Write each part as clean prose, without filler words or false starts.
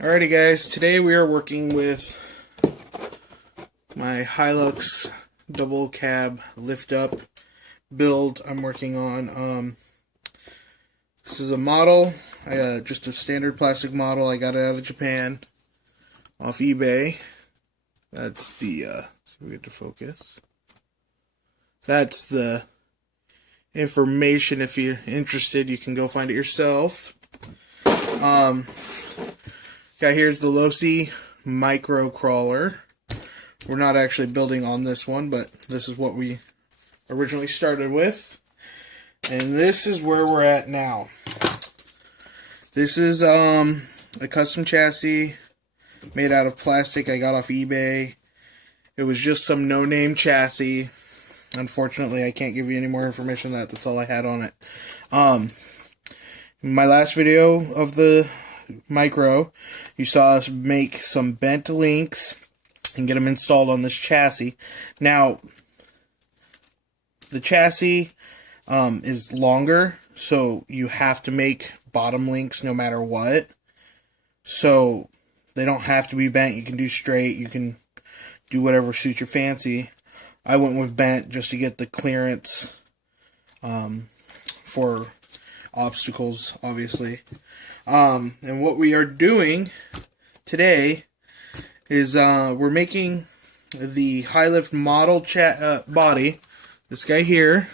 Alrighty guys, today we are working with my Hilux double cab lift up build I'm working on. This is a model, just a standard plastic model. I got it out of Japan off eBay. That's the, see if we get to focus. That's the information. If you're interested, you can go find it yourself. Here's the Losi micro crawler. We're not actually building on this one, but this is what we originally started with. And this is where we're at now. This is a custom chassis made out of plastic I got off eBay. It was just some no-name chassis. Unfortunately, I can't give you any more information than that. That's all I had on it. In my last video of the micro, you saw us make some bent links and get them installed on this chassis. Now, the chassis is longer, so you have to make bottom links no matter what. So they don't have to be bent. You can do straight. You can do whatever suits your fancy. I went with bent just to get the clearance for obstacles, obviously. And what we are doing today is we're making the high lift model body. This guy here.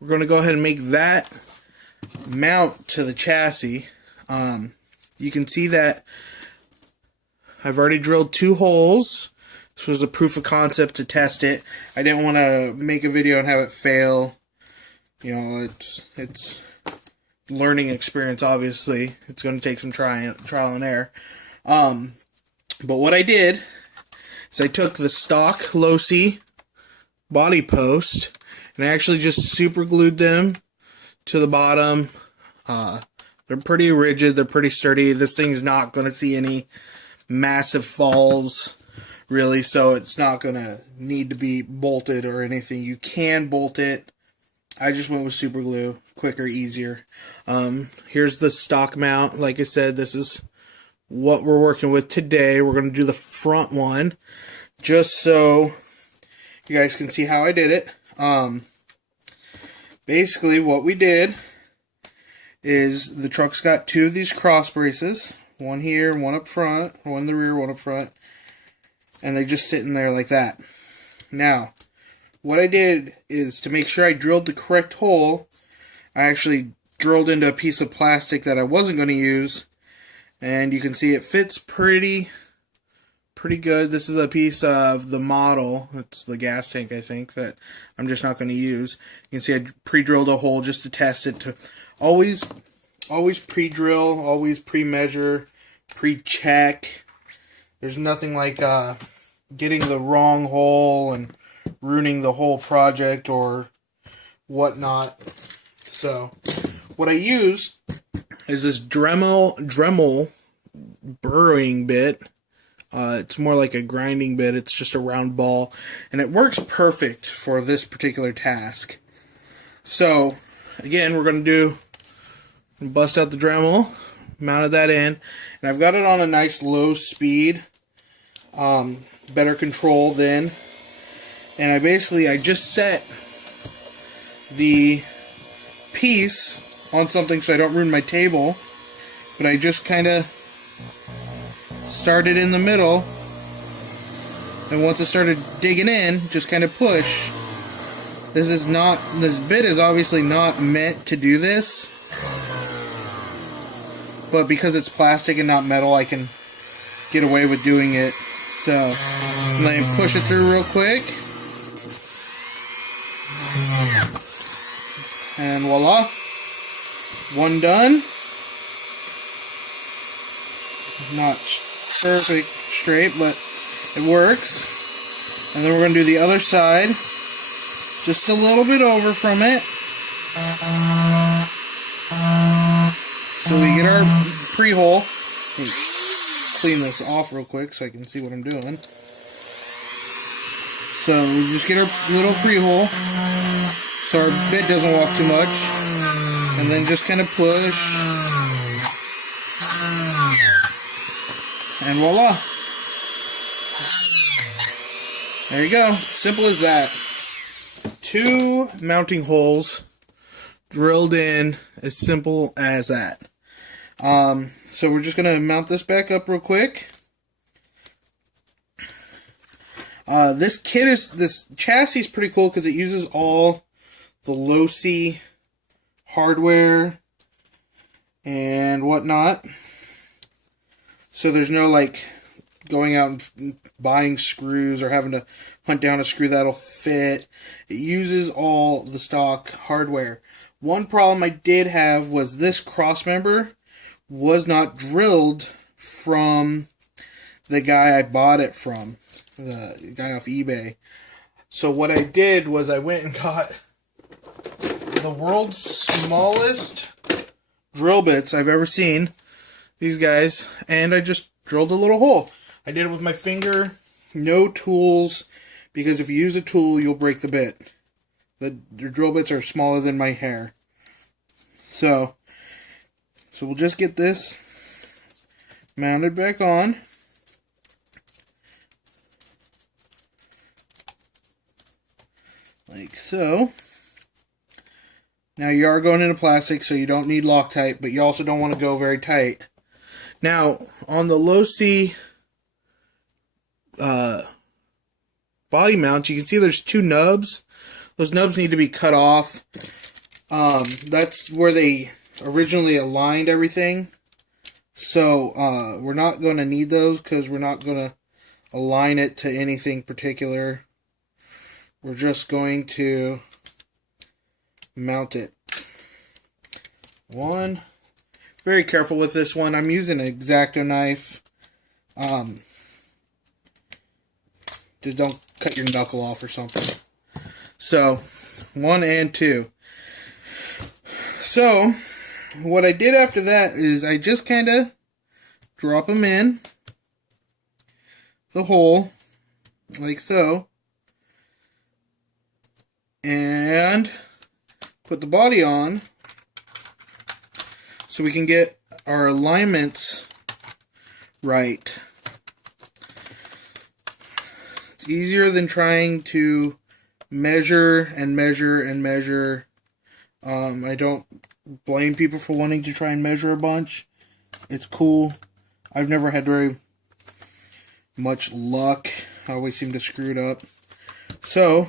We're going to go ahead and make that mount to the chassis. You can see that I've already drilled 2 holes. This was a proof of concept to test it. I didn't want to make a video and have it fail. You know, it's learning experience, obviously. It's going to take some trial and error. But what I did is I took the stock Losi body post and I actually just super glued them to the bottom. They're pretty rigid. They're pretty sturdy. This thing's not going to see any massive falls, really, so it's not going to need to be bolted or anything. You can bolt it. I just went with super glue, quicker, easier. Here's the stock mount. Like I said, this is what we're working with today. We're going to do the front one, just so you guys can see how I did it. Basically, what we did is the truck's got 2 of these cross braces, one here, one up front, one in the rear, one up front, and they just sit in there like that. Now, what I did is, to make sure I drilled the correct hole, I actually drilled into a piece of plastic that I wasn't going to use, and you can see it fits pretty good. This is a piece of the model. It's the gas tank, I think, that I'm just not going to use. You can see I pre-drilled a hole just to test it. To always pre-drill, always pre-measure, pre-check. There's nothing like getting the wrong hole and ruining the whole project or whatnot. So what I used is this Dremel burrowing bit. It's more like a grinding bit. It's just a round ball, and it works perfect for this particular task. So again, we're going to bust out the Dremel, mounted that in, and I've got it on a nice low speed, better control than. And I just set the piece on something so I don't ruin my table, but I just kind of started in the middle, and once I started digging in, just kind of push. This bit is obviously not meant to do this, but because it's plastic and not metal, I can get away with doing it. So, let me push it through real quick. And voila, one done. Not perfect straight, but it works. And then we're going to do the other side, just a little bit over from it. So we get our pre-hole. Clean this off real quick so I can see what I'm doing. So we just get our little pre-hole so our bit doesn't walk too much, and then just kind of push. And voila. There you go. Simple as that. 2 mounting holes drilled in, as simple as that. So we're just going to mount this back up real quick. This chassis is pretty cool because it uses all the Losi hardware and whatnot. So there's no like going out and buying screws or having to hunt down a screw that'll fit. It uses all the stock hardware. One problem I did have was this cross member was not drilled from the guy I bought it from, the guy off eBay. So what I did was I went and got the world's smallest drill bits I've ever seen, these guys, and I just drilled a little hole. I did it with my finger, no tools, because if you use a tool, you'll break the bit. The drill bits are smaller than my hair. So we'll just get this mounted back on. Like so. Now you are going into plastic, so you don't need Loctite, but you also don't want to go very tight. Now, on the Losi body mount, you can see there's 2 nubs. Those nubs need to be cut off. That's where they originally aligned everything. So we're not going to need those because we're not going to align it to anything particular. We're just going to mount it. One. Very careful with this one. I'm using an X-Acto knife. Just don't cut your knuckle off or something. So, 1 and 2. So, what I did after that is I just kind of drop them in the hole, like so, and put the body on so we can get our alignments right. It's easier than trying to measure and measure and measure. I don't blame people for wanting to try and measure a bunch. It's cool. I've never had very much luck. I always seem to screw it up. So,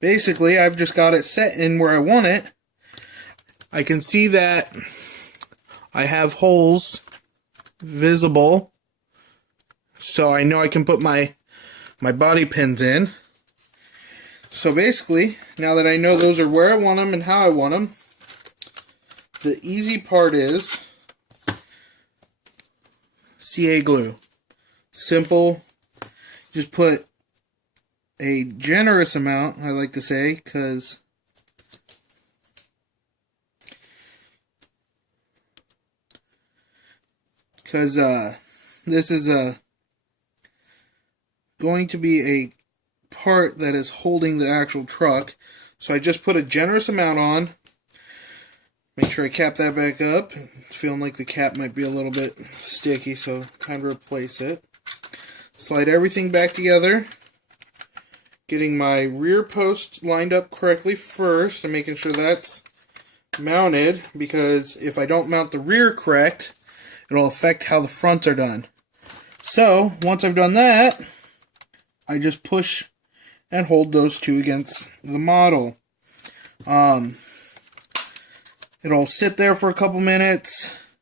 basically, I've just got it set in where I want it. I can see that I have holes visible. So I know I can put my body pins in. So basically, now that I know those are where I want them and how I want them, the easy part is CA glue. Simple. Just put a generous amount, I like to say, because this is going to be a part that is holding the actual truck. So I just put a generous amount on. Make sure I cap that back up. It's feeling like the cap might be a little bit sticky, so time to replace it. Slide everything back together. Getting my rear post lined up correctly first and making sure that's mounted, because if I don't mount the rear correct, it'll affect how the fronts are done. So, once I've done that, I just push and hold those two against the model. It'll sit there for a couple minutes.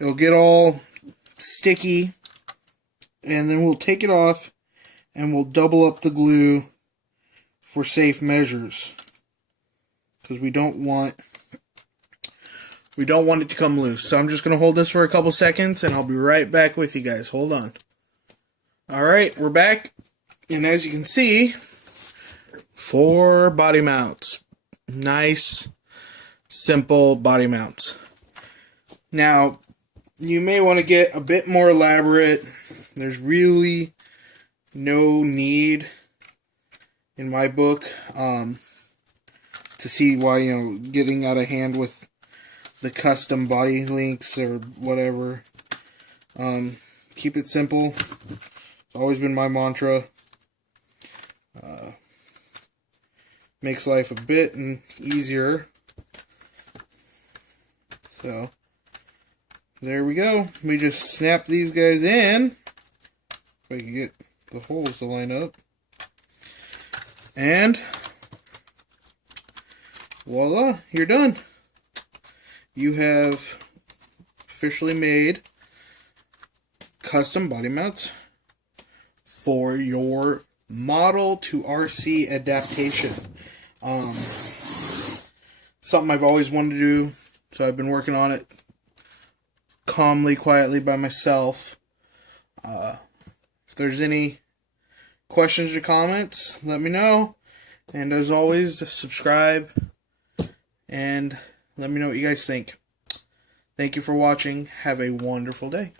It'll get all sticky. And then we'll take it off and we'll double up the glue for safe measures. Because we don't want it to come loose. So I'm just going to hold this for a couple seconds and I'll be right back with you guys. Hold on. Alright, we're back. And as you can see, 4 body mounts. Nice, simple body mounts. Now, you may want to get a bit more elaborate. There's really no need, in my book, to see why, getting out of hand with the custom body links or whatever. Keep it simple. It's always been my mantra. Makes life a bit easier. So, there we go. We just snap these guys in. If I can get the holes to line up. And voila, you're done. You have officially made custom body mounts for your model to RC adaptation. Something I've always wanted to do, so I've been working on it calmly, quietly by myself. If there's any questions or comments, let me know. And as always, subscribe and let me know what you guys think. Thank you for watching. Have a wonderful day.